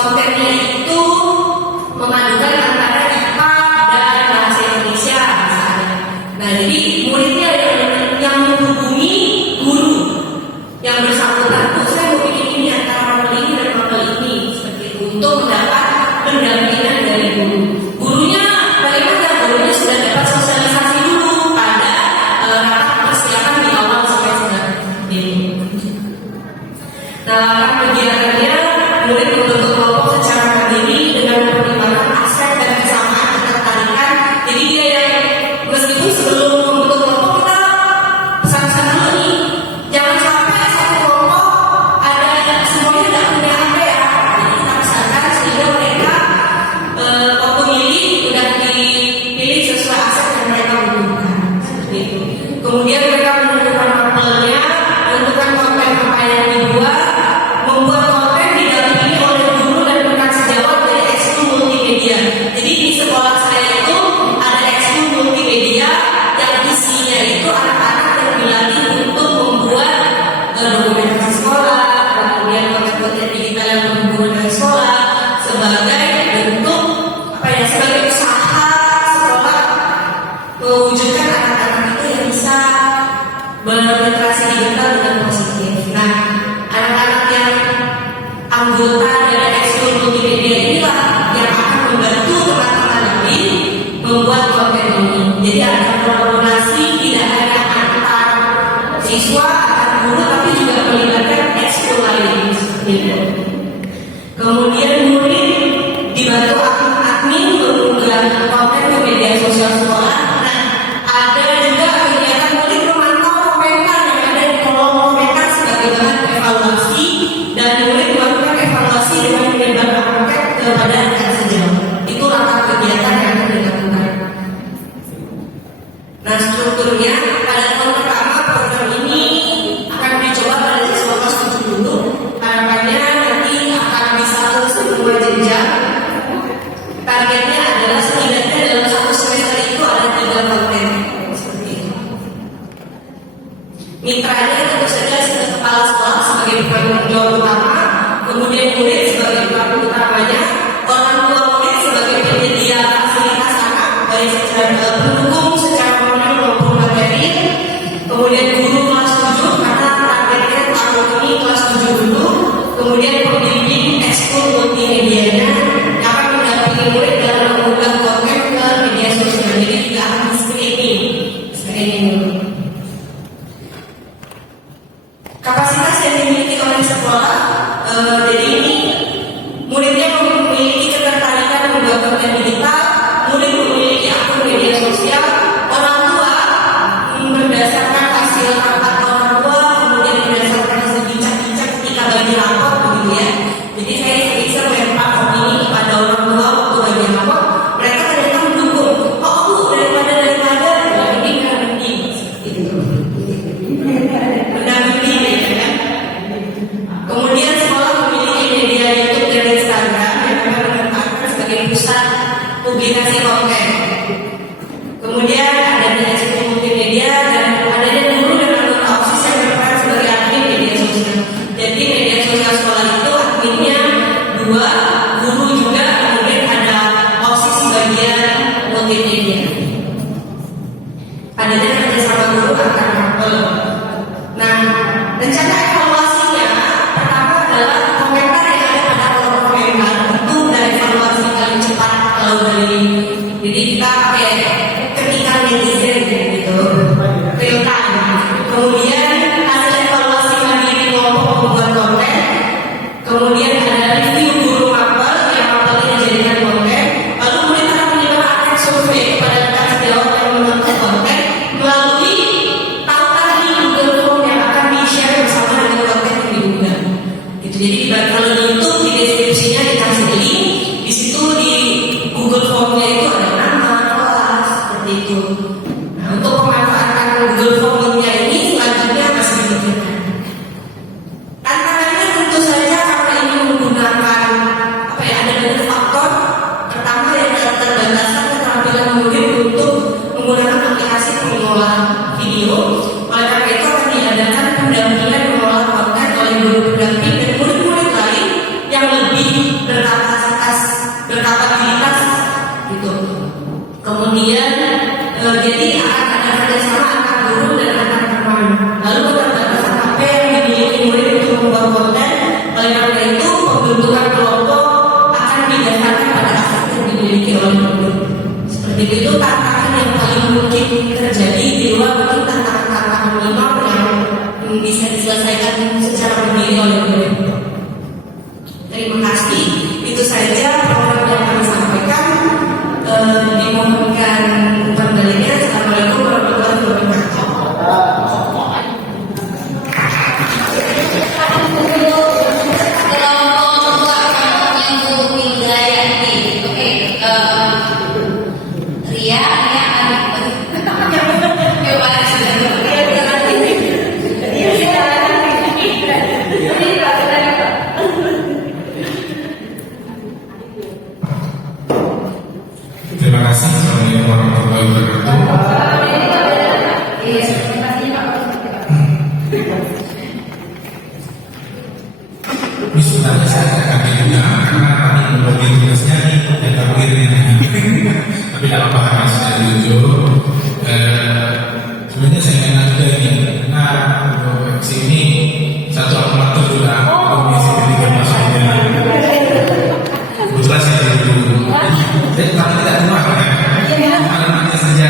kontennya itu memadukan antara IPA dan bahasa Indonesia. jadi dia yang meskipun sebelum membentuk kelompok kita pesan-pesan dulu nih, jangan sampai satu kelompok ada semuanya tidak punya HP ya. Jadi kita pesankan sehingga mereka waktu milih udah dipilih sesuai aset yang mereka butuhkan seperti itu. Kemudian mereka menentukan mapelnya, menentukan konten apa yang dibuat, membuat konten didampingi oleh guru dan rekan sejawat dari ekskul multimedia. Jadi di sekolah saya itu ada ekskul multimedia yang isinya itu anak-anak yang dilatih untuk membuat dokumentasi sekolah, kemudian konten-konten digital yang berhubungan dengan sekolah sebagai bentuk sebagai usaha sekolah mewujudkan anak-anak itu yang bisa berliterasi digital dengan positif. Nah, anak-anak yang anggota dari ekskul multimedia inilah yang akan membantu teman-teman lain membuat konten ini. Jadi ada kolaborasi tidak hanya antar siswa, antar guru, tapi juga melibatkan ekskul lain seperti itu. Kemudian murid dibantu admin mengunggah konten ke media sosial sekolah. Nah, ada juga kegiatan murid memantau komentar yang ada di kolom komentar sebagai bahan evaluasi, dan murid melakukan evaluasi dengan menyebarkan konten kepada rekan sejawat. Itu langkah kegiatan yang akan dilakukan. Nah, strukturnya pada tahun pertama program ini akan dicoba pada siswa kelas 7 dulu. Harapannya nanti akan bisa ke semua jenjang. Targetnya adalah setidaknya dalam satu semester itu ada 3 konten seperti itu. Mitranya tentu saja kepala sekolah sebagai penanggung jawab utama, kemudian murid sebagai pelaku utamanya, orang tua murid sebagai penyedia fasilitas anak baik secara pendukung secara moral maupun materi, kemudian guru kelas 7 karena targetnya tahun ini kelas 7 dulu, kemudian pembimbing ekskul multimedianya akan mendampingi murid dalam mengunggah konten ke media sosial. Jadi tidak akan screening dulu. Kapasitas yang dimiliki oleh sekolah, jadi ini muridnya memiliki ketertarikan membuat konten digital, murid memiliki akun media sosial, orang tua berdasarkan hasil rapat orang tua, kemudian berdasarkan hasil bincang-bincang ketika bagi rapor begitu ya. Jadi saya bisa melempar ini kepada orang tua waktu bagi rapor, mereka ternyata mendukung. Oh bu, daripada ini mendampingi seperti itu. Mendampingi ya kan. Kemudian sekolah memiliki media YouTube dan Instagram yang akan dimanfaatkan sebagai pusat publikasi konten. Kemudian adanya ekskul multimedia dan adanya guru dan anggota OSIS yang berperan sebagai admin media sosial. Jadi media sosial sekolah itu adminnya 2, guru juga, kemudian ada OSIS bagian multimedia. Adanya kerjasama guru antar mapel. Nah, rencana evaluasinya pertama adalah komentar yang ada pada kolom komentar. Tentu dari evaluasi paling cepat kalau dari, jadi kita pakai ketika netizen gitu, real time. Kemudian hasil evaluasi mandiri kelompok pembuat konten. Kemudian ada review guru mapel yang mapelnya dijadikan konten. Lalu murid akan menyebarkan survei kepada rekan sejawat yang membentuk konten melalui tautan di Google Form yang akan di-share bersama dengan konten yang diunggah. Gitu. Jadi kalau di YouTube di deskripsinya dikasih link, di situ di Google Form-nya itu ada nama kelas seperti itu. Nah, untuk pemanfaatan Google Form-nya ini selanjutnya masih dipikirkan. Tantangannya tentu saja karena ini menggunakan ada banyak faktor. Pertama yang keterbatasan keterampilan murid untuk menggunakan aplikasi pengolah video. Oleh karena itu akan diadakan pendampingan mengolah konten oleh guru pendamping dan murid-murid lain yang lebih berkapabilitas gitu. Kemudian jadi akan ada kerjasama antar guru dan antar teman. Lalu keterbatasan HP yang dimiliki murid untuk membuat konten. Oleh karena itu pembentukan kelompok akan didasarkan pada aset yang dimiliki oleh murid. Seperti itu tantangan yang paling mungkin terjadi di luar mungkin tantangan minimal yang bisa diselesaikan secara mandiri oleh murid. Terima kasih. Itu saja program yang kami sampaikan. Dimohonkan Ania Ani. Gimana sih? Terima kasih. Assalamualaikum warahmatullahi wabarakatuh. Ini sebenarnya saya kaget juga karena tadi membagi tugasnya nih dan takdirnya. Tapi dalam paham saya jujur, sebenarnya saya ingin juga ini karena sini satu akumulator juga komisi ketiga masuknya. Kebetulan saya dulu, dan kami tidak rumah kan, alamatnya saja.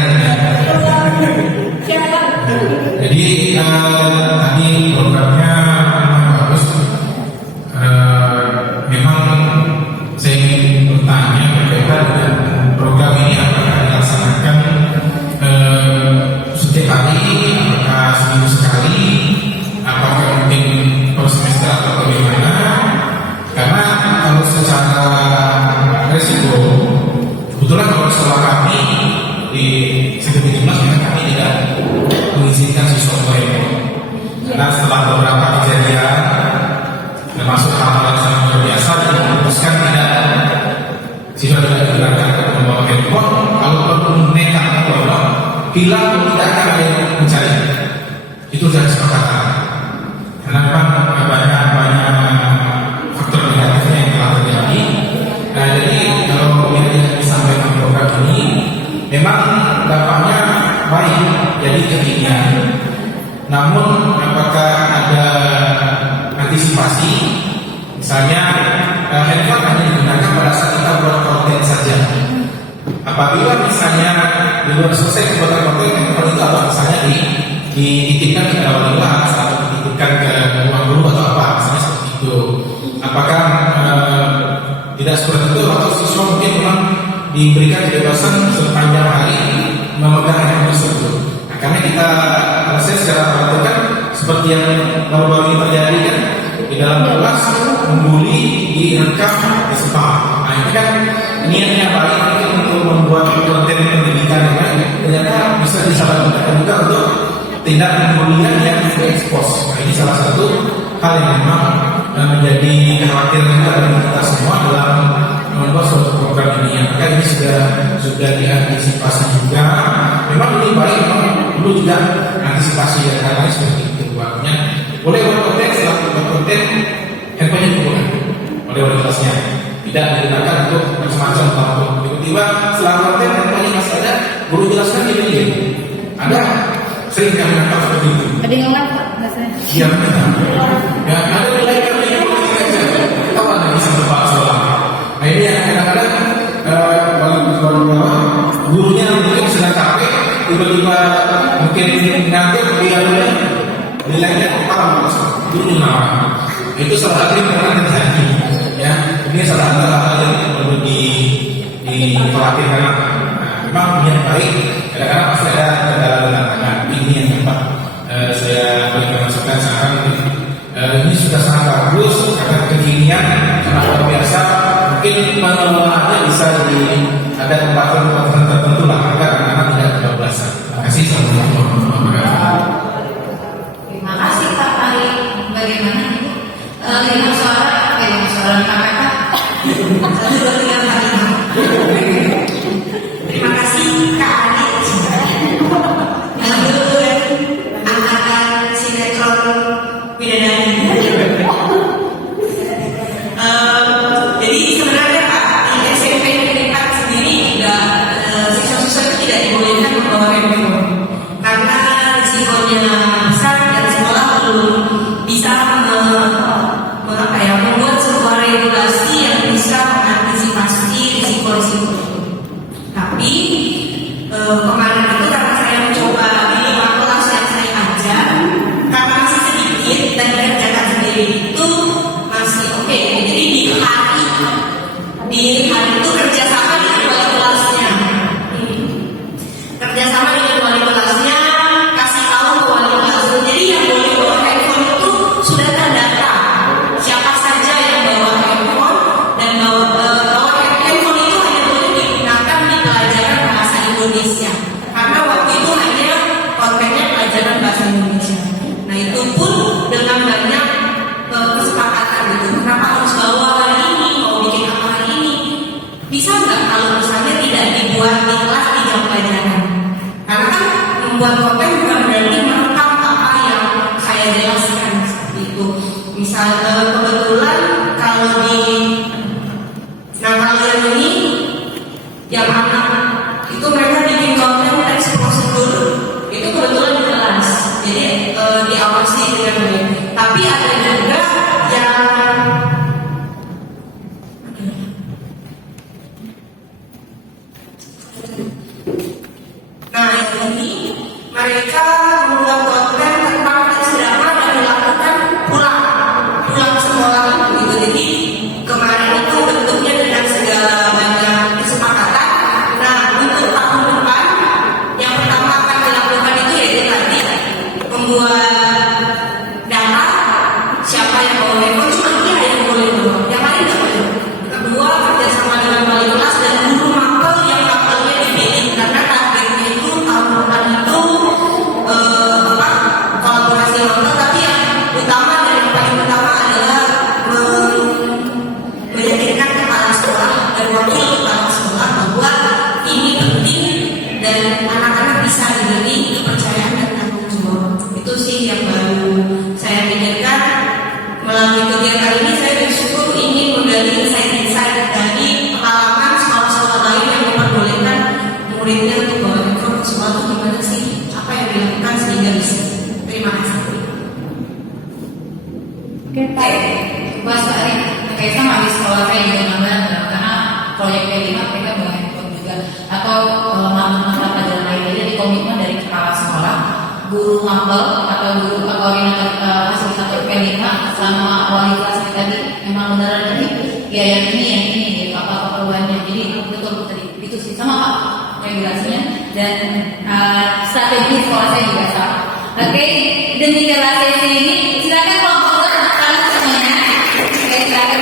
Jadi tadi programnya bagus. Memang saya ingin bertanya berkaitan dengan program ini apakah dilaksanakan setiap hari, apakah seminggu sekali, apakah mungkin per semester atau bagaimana? Karena kalau secara resiko, kebetulan kalau sekolah kami di Sekolah 17 memang kami tidak mengizinkan siswa mereka. Karena setelah beberapa kejadian termasuk hal-hal yang sangat luar biasa dan memutuskan tidak siswa tidak digunakan untuk membawa handphone. Kalau perlu nekat membawa, hilang tidak akan ada yang mencari. Itu sudah kesepakatan. Karena memang banyak faktor negatifnya yang telah terjadi. Nah, jadi kalau yang disampaikan program ini memang dampaknya baik, jadi kekinian. Namun apakah ada antisipasi? Misalnya handphone hanya digunakan pada saat kita buat konten saja. Apabila misalnya di luar selesai pembuatan konten, handphone itu apa? Misalnya dititipkan ke dalam kelas atau dititipkan ke ruang guru atau apa? Misalnya seperti itu. Apakah tidak seperti itu atau siswa mungkin memang diberikan kebebasan sepanjang hari memegang handphone tersebut? Nah, karena kita rasa secara praktik kan seperti yang baru-baru ini terjadi kan di dalam kelas membuli, direkam, dispam. Nah ini kan niatnya baik untuk membuat konten pendidikan yang baik, ternyata bisa disalahgunakan juga untuk tindak pembulian yang diekspos. Nah ini salah satu hal yang memang menjadi kekhawatiran kita bagi kita semua dalam membuat suatu program ini. Maka ini sudah diantisipasi juga. Memang ini baik, memang perlu juga antisipasi dan hal-hal seperti itu. Artinya boleh buat konten, setelah buat konten handphonenya digunakan oleh wali kelasnya, tidak digunakan untuk macam-macam apapun. Tiba-tiba setelah konten handphonenya masih ada, guru jelaskan ini. Ada sering kami nampak seperti itu. Ada yang nampak nggak saya? Iya benar. Ya ada nilai kami yang tahu ada bisa berbalas sekolah. Nah ini yang kadang-kadang gurunya mungkin sedang capek, tiba-tiba mungkin ngantuk dia nilainya kepala guru nama. Itu salah satu yang pernah terjadi. Ya, ini salah satu hal yang perlu dikhawatirkan. Memang yang baik, kadang-kadang pasti ada kendala-kendala. Ini yang tempat saya berikan masukan sekarang. Ini sudah sangat bagus karena kekinian, karena luar biasa. Mungkin pengelolaannya bisa ada tempat-tempat tertentu lah agar anak-anak tidak kebablasan. Terima kasih. Assalamualaikum warahmatullahi wabarakatuh. Terima kasih Pak Ali. Bagaimana Ibu? Lima suara KPK. 1, 2, 3, 4, 5. Terima kasih Kak Ali. Indonesia. Karena waktu itu hanya kontennya pelajaran bahasa Indonesia. Nah itu pun dengan banyak kesepakatan gitu. Kenapa harus bawa hari ini, mau bikin apa hari ini? Bisa nggak kalau misalnya tidak dibuat di kelas di jam pelajaran? Karena kan membuat konten bukan berarti merekam apa yang saya jelaskan seperti itu. Misal kebetulan kalau yang ini yang anak itu mereka bikin konten teks prosedur itu kebetulan di kelas, jadi diawasi dengan baik. Tapi ada juga yang ini mereka membuat konten tentang teks drama dan dilakukan pulang sekolah gitu. Jadi kemarin itu bentuknya dengan segala banyak kesepakatan. Nah untuk tahun depan yang pertama akan dilakukan itu yaitu tadi membuat data siapa yang boleh, cuma dia yang boleh doang, yang lain nggak boleh. Kedua kerjasama dengan wali kelas dan guru mapel yang mapelnya dipilih karena targetnya itu tahun depan itu kolaborasi lokal, tapi yang utama dan yang paling utama adalah meyakinkan kepala sekolah dan wakil kepala sekolah bahwa ini penting dan anak-anak bisa diberi kepercayaan dan tanggung jawab. Itu sih yang baru saya pikirkan melalui kegiatan ini. Saya bersyukur ingin menggali insight-insight dari pengalaman sekolah-sekolah lain yang memperbolehkan muridnya untuk bawa handphone ke sekolah itu gimana sih, apa yang dilakukan sehingga bisa. Terima kasih. Oke, Pak. Mas Ari, kayak sama di sekolah saya juga ngambil karena proyek P5 mereka bawa handphone juga atau mata pelajaran lain. Jadi komitmen dari kepala sekolah, guru mapel atau guru koordinator fasilitator P5 sama wali kelas tadi memang benar tadi ya yang ini apa perubahannya. Jadi betul tadi itu sih sama Pak regulasinya dan strategi sekolah saya juga sama. Oke, demikianlah sesi ini. Silakan kelompok anak-anak semuanya. Oke, silakan